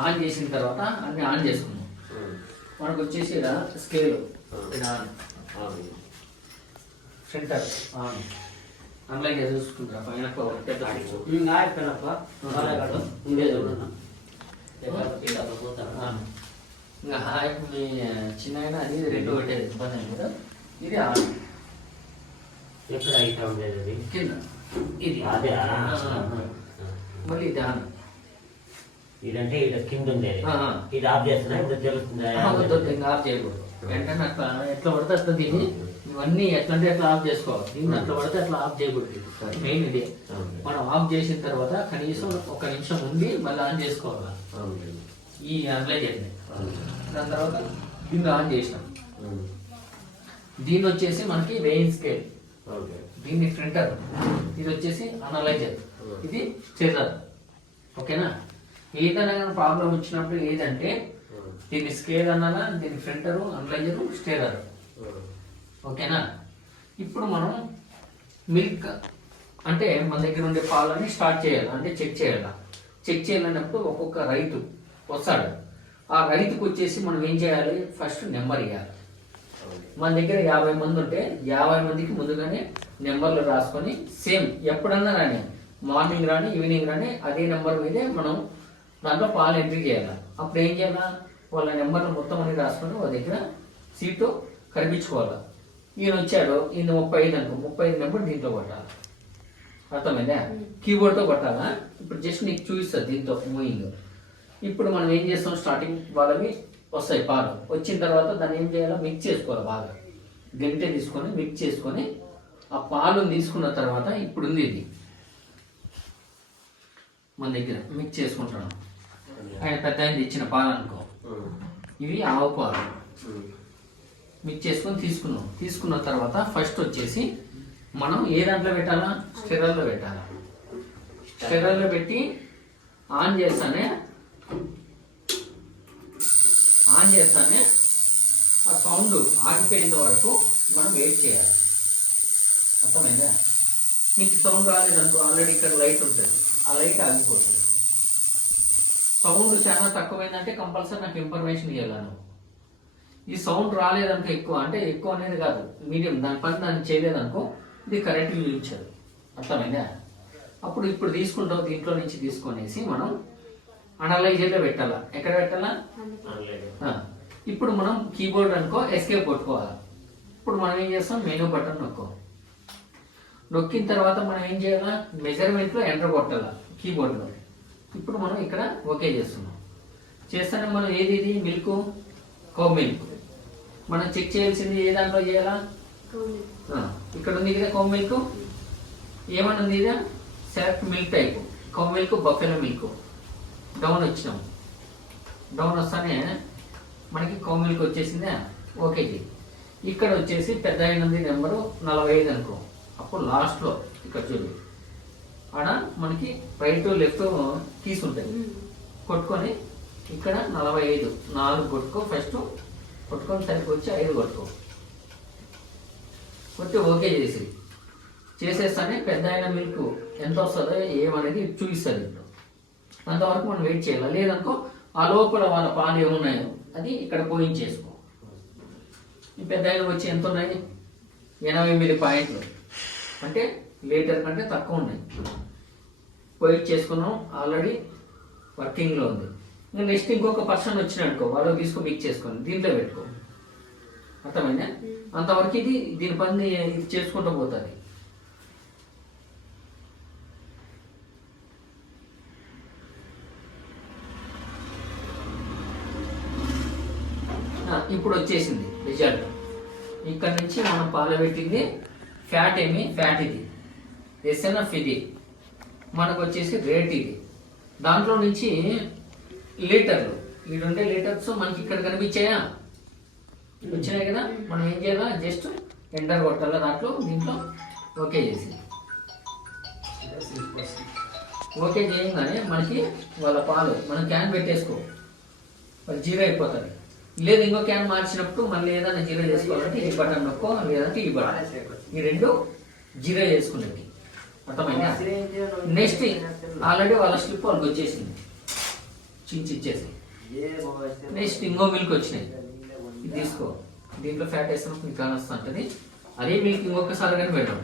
On చేసిన తర్వాత అన్ని ఆన్ చేసుకున్నాం. మనకు వచ్చేసి ఇలా స్కేల్ ఆన్, సెంటర్ ఆన్, అందులో చూసుకుంటా పైన ఇంకా హాయ్ మీ చిన్న అది రెండు పెట్టేది ఇబ్బంది అయింది కదా. ఇది ఆన్ ఎక్కడ అయితే ఉండేది కింద, ఇది అదే మళ్ళీ ఇది ఆన్. ఇదంటే ఇది కింద ఉండేది, ఇది ఆఫ్ చేస్తున్నా ఇప్పుడు తెలుస్తుంది. ఇంకా ఆఫ్ చేయకూడదు వెంటనే అట్లా ఎట్లా పడితే అట్లా దీన్ని ఇవన్నీ ఎట్లంటే ఎట్లా ఆఫ్ చేసుకోవాలి. దీన్ని అట్లా పడితే అట్లా ఆఫ్ చేయకూడదు. మెయిన్ ఇదే, మనం ఆఫ్ చేసిన తర్వాత కనీసం 1 నిమిషం ఉండి మళ్ళీ ఆన్ చేసుకోవాలి. ఈ అనలైజ్ అయింది. దాని తర్వాత దీన్ని ఆన్ చేసినాం. దీన్ని వచ్చేసి మనకి వెయింగ్ స్కేల్, దీన్ని ప్రింటర్, ఇది వచ్చేసి అనలైజర్, ఇది స్టేరర్. ఓకేనా. ఏదైనా ప్రాబ్లం వచ్చినప్పుడు ఏదంటే దీన్ని స్కేల్ అన్నానా, దీని ప్రింటరు, అనలైజరు, స్టేరర్. ఓకేనా. ఇప్పుడు మనం మిల్క్ అంటే మన దగ్గర ఉండే పాలని స్టార్ట్ చేయాలి, అంటే చెక్ చేయాలి. చెక్ చేయాలన్నప్పుడు ఒక్కొక్క రైతు వస్తాడు. ఆ రైతుకు వచ్చేసి మనం ఏం చేయాలి, ఫస్ట్ నెంబర్ ఇవ్వాలి. మన దగ్గర 50 మంది ఉంటే 50 మందికి ముందుగానే నెంబర్లు రాసుకొని సేమ్ ఎప్పుడన్నా రాని, మార్నింగ్ రాని ఈవినింగ్ రాని అదే నెంబర్ మీదే మనం దాంట్లో పాలు ఎంట్రీ చేయాలి. అప్పుడు ఏం చేయాలా, వాళ్ళ నెంబర్లు మొత్తం అన్ని రాసుకొని వాళ్ళ దగ్గర సీటు కనిపించుకోవాలి. ఈయన వచ్చాడు, ఈయన 35 అనుకో, 35 నెంబర్ దీంట్లో కొట్టాలి. అర్థమైందా. కీబోర్డ్తో కొట్టాలా. ఇప్పుడు జస్ట్ నీకు చూపిస్తుంది దీంతో మూవింగ్. ఇప్పుడు మనం ఏం చేస్తాం, స్టార్టింగ్ వాళ్ళవి వస్తాయి పాలు. వచ్చిన తర్వాత దాన్ని ఏం చేయాలో మిక్స్ చేసుకోవాలి. బాగా గంటె తీసుకొని మిక్స్ చేసుకొని ఆ పాలు తీసుకున్న తర్వాత ఇప్పుడు ఉంది ఇది మన దగ్గర మిక్స్ చేసుకుంటాం. ఆయన పెద్ద ఆయన ఇచ్చిన పాలు అనుకో, ఇవి ఆవు పాలు మిక్స్ చేసుకొని తీసుకున్నాం. తీసుకున్న తర్వాత ఫస్ట్ వచ్చేసి మనం ఏ దాంట్లో పెట్టాలా, స్టెరర్లో పెట్టాలా. స్టెరర్లో పెట్టి ఆన్ చేస్తానే ఆ సౌండ్ ఆగిపోయేంత వరకు మనం వెయిట్ చేయాలి. అర్థమైందా. మీకు సౌండ్ రాలేదనుకో, ఆల్రెడీ ఇక్కడ లైట్ ఉంటుంది, ఆ లైట్ ఆగిపోతుంది. సౌండ్ చాలా తక్కువైందంటే కంపల్సరీ నాకు ఇన్ఫర్మేషన్ ఇవ్వాలి. ఈ సౌండ్ రాలేదనుకో, ఎక్కువ అంటే ఎక్కువ అనేది కాదు, మీడియం, దాని పని దాన్ని చేయలేదనుకో ఇది కరెక్ట్గా చూపించదు. అర్థమైందా. అప్పుడు ఇప్పుడు తీసుకుంటాం, దీంట్లో నుంచి తీసుకొనేసి మనం అనలైజర్లో పెట్టాలా. ఎక్కడ పెట్టాలా, ఇప్పుడు మనం కీబోర్డ్ అనుకో ఎస్కేప్ కొట్టుకోవాలి. ఇప్పుడు మనం ఏం చేస్తాం, మెనూ బటన్ నొక్కిన తర్వాత మనం ఏం చేయాలా, మెజర్మెంట్లో ఎంటర్ కొట్టాలా కీబోర్డ్లో. ఇప్పుడు మనం ఇక్కడ ఓకే చేస్తున్నాం. చేస్తానే మనం ఏది ఇది మిల్క్, కౌ మిల్క్. మనం చెక్ చేయాల్సింది ఏ దాంట్లో చేయాలా, ఇక్కడ ఉంది కదా కౌ మిల్క్. ఏమని ఉంది ఇదా, select milk type, cow milk, buffalo milk. Down వచ్చినాం. డౌన్ వస్తానే మనకి కౌ మిల్క్ వచ్చేసిందా, ఓకే. ఇక్కడ వచ్చేసి పెద్ద అయినది నెంబరు 45 అనుకో. అప్పుడు లాస్ట్లో ఇక్కడ చూడు, ఆడ మనకి రైట్ లెఫ్ట్ కీస్ ఉంటాయి. కొట్టుకొని ఇక్కడ 45 4 కొట్టుకో. ఫస్ట్ కొట్టుకొని సరికి వచ్చి 5 కొట్టుకో. కొట్టి ఓకే చేసేస్తానే పెద్ద అయిన మిల్క్ ఎంత వస్తుందో ఏమనేది చూపిస్తుంది. అంతవరకు మనం వెయిట్ చేయాలి. లేదనుకో ఆ లోపల వాళ్ళ పాలు ఏమున్నాయో అది ఇక్కడ పోయించేసుకో. ఈ పెద్ద అయిన వచ్చి ఎంత ఉన్నాయి, 88 పాయింట్లు, అంటే లీటర్ కంటే తక్కువ ఉన్నాయి. వెయిట్ చేసుకున్నాం, ఆల్రెడీ వర్కింగ్లో ఉంది. ఇంకా నెక్స్ట్ ఇంకొక పర్సన్ వచ్చినట్టుకో, వాళ్ళు తీసుకొని మిక్స్ చేసుకొని దీంట్లో పెట్టుకో. అర్థమైందా. అంతవరకు ఇది దీని పని ఇది చేసుకుంటూ పోతుంది. ఇప్పుడు వచ్చేసింది రిజల్ట్. ఇక్కడ నుంచి మనం పాలు పెట్టింది ఫ్యాట్ ఫ్యాట్ ఇది, ఎస్ఎన్ఎఫ్ ఇది, మనకు వచ్చేసి రేట్ ఇది. దాంట్లో నుంచి లీటర్లు, ఈ 2 లీటర్స్ మనకి ఇక్కడ కనిపించాయా, వచ్చినాయి కదా. మనం ఏం చేయాలా, జస్ట్ ఎంటర్ కొట్టాలా దాంట్లో, దీంట్లో ఓకే చేసి ఓకే చేయగానే మనకి వాళ్ళ పాలు మనం క్యాన్ పెట్టేసుకో, వాళ్ళు 0 అయిపోతుంది. లేదు ఇంకో క్యాన్ మార్చినప్పుడు మళ్ళీ ఏదైనా 0 చేసుకోవాలంటే ఈ బటన్ నొక్కో, లేదంటే ఈ బటన్, ఈ 2 0 చేసుకునేది. అర్థమైందా. నెక్స్ట్ ఆల్రెడీ వాళ్ళ స్లిప్ వాళ్ళకి వచ్చేసింది. చించి ఇచ్చేసి. నెక్స్ట్ ఇంకో మిల్క్ వచ్చినాయి, ఇది తీసుకో. దీంట్లో ఫ్యాట్ వేసినప్పుడు మీకు కానొస్తుంటుంది. అదే మిల్క్ ఇంకొకసారి కానీ పెట్టడం.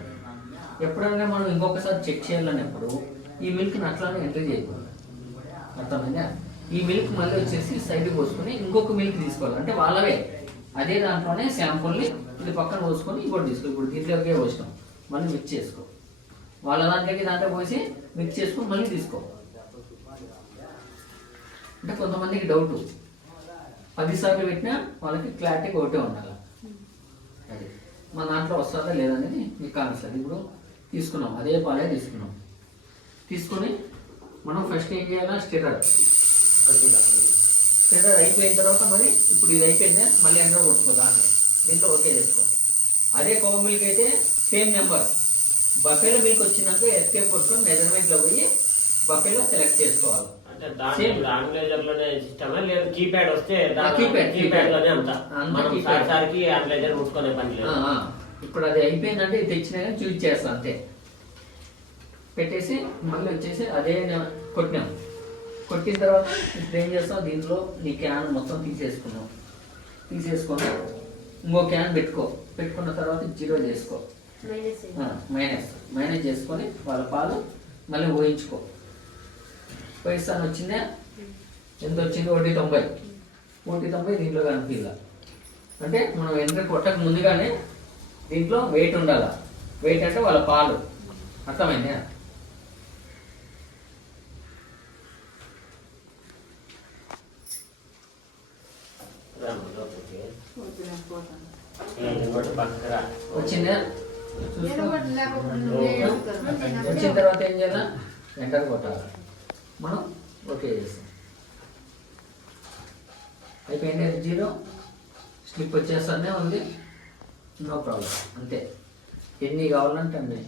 ఎప్పుడైనా మనం ఇంకొకసారి చెక్ చేయాలన్నప్పుడు ఈ మిల్క్ని అట్లానే ఎంటర్ చేయకూడదు. అర్థమైందా? ఈ మిల్క్ మళ్ళీ వచ్చేసి సైడ్కి పోసుకొని ఇంకొక మిల్క్ తీసుకోవాలి. అంటే వాళ్ళవే అదే దాంట్లోనే శాంపుల్ని ఇది పక్కన పోసుకొని ఇంకోటి తీసుకో. ఇప్పుడు దీంట్లోకే పోసినాం, మళ్ళీ మిక్స్ చేసుకో. వాళ్ళ దాంట్లో పోసి మిక్స్ చేసుకొని మళ్ళీ తీసుకో. అంటే కొంతమందికి డౌట్, 10 సార్లు పెట్టినా వాళ్ళకి క్లారిటీ ఒకటే ఉండాలి. అది మన దాంట్లో వస్తుందా లేదనేది మీకు కానిస్తుంది. ఇప్పుడు తీసుకున్నాం, అదే పాలే తీసుకున్నాం. తీసుకొని మనం ఫస్ట్ ఏం చేయాలా, స్టిర్రర్ అయిపోయిన తర్వాత మరి ఇప్పుడు ఇది అయిపోయిందా మళ్ళీ ఎండలో కొట్టుకో. దీంట్లో ఓకే చేసుకో. అదే కౌ మిల్క్ అయితే సేమ్ నెంబర్. బఫేలో మిల్క్ వచ్చినాక ఎస్కేప్ కొట్టుకొని మెజర్మెంట్లో పోయి బఫేలో సెలెక్ట్ చేసుకోవాలి. కీప్యాడ్ వస్తే ముట్టుకునే పని లేదు. ఇప్పుడు అది అయిపోయిందంటే ఇది తెచ్చినా కానీ చూజ్ చేస్తాం అంతే. పెట్టేసి మళ్ళీ వచ్చేసి అదే కొట్టినాం. కొట్టిన తర్వాత ఇప్పుడు ఏం చేస్తాం, దీంట్లో నీ క్యాన్ మొత్తం తీసేసుకున్నాం. తీసేసుకొని ఇంకో క్యాన్ పెట్టుకున్న తర్వాత 0 చేసుకో. మైనస్ చేసుకొని వాళ్ళ పాలు మళ్ళీ పోయించుకో. పోయిస్తాను వచ్చిందా, ఎంత వచ్చింది, 190 దీంట్లో కనిపించాల. అంటే మనం ఎంటర్ కొట్టక ముందుగానే దీంట్లో వెయిట్ ఉండాలి. వెయిట్ అంటే వాళ్ళ పాలు. అర్థమైందా? వచ్చిందా? వచ్చిన తర్వాత ఏం చేయాలి, ఎంటర్ కొట్టాలి. మనం ఓకే చేస్తాం. అయిపోయింది, 0 స్లిప్ వచ్చేస్తానే ఉంది, నో ప్రాబ్లం. అంతే, ఎన్ని కావాలంటే అన్నీ.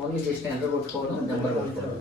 ఓన్లీ జస్ట్ ఎంటర్ కొట్టుకోవడం, నెంబర్ కొట్టుకోవడం.